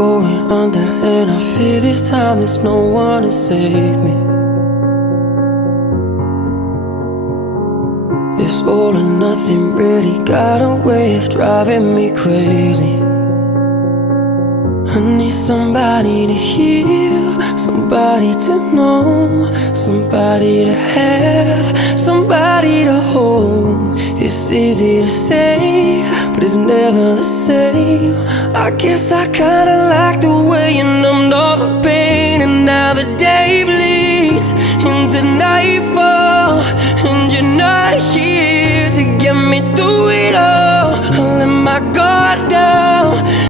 going under, and I fear this time there's no one to save me. This all or nothing really got a way of driving me crazy. I need somebody to heal, somebody to know, somebody to have, somebody to hold. It's easy to say, but it's never the same. I guess I kinda like the way you numbed all the pain, and now the day bleeds into nightfall, and you're not here to get me through it.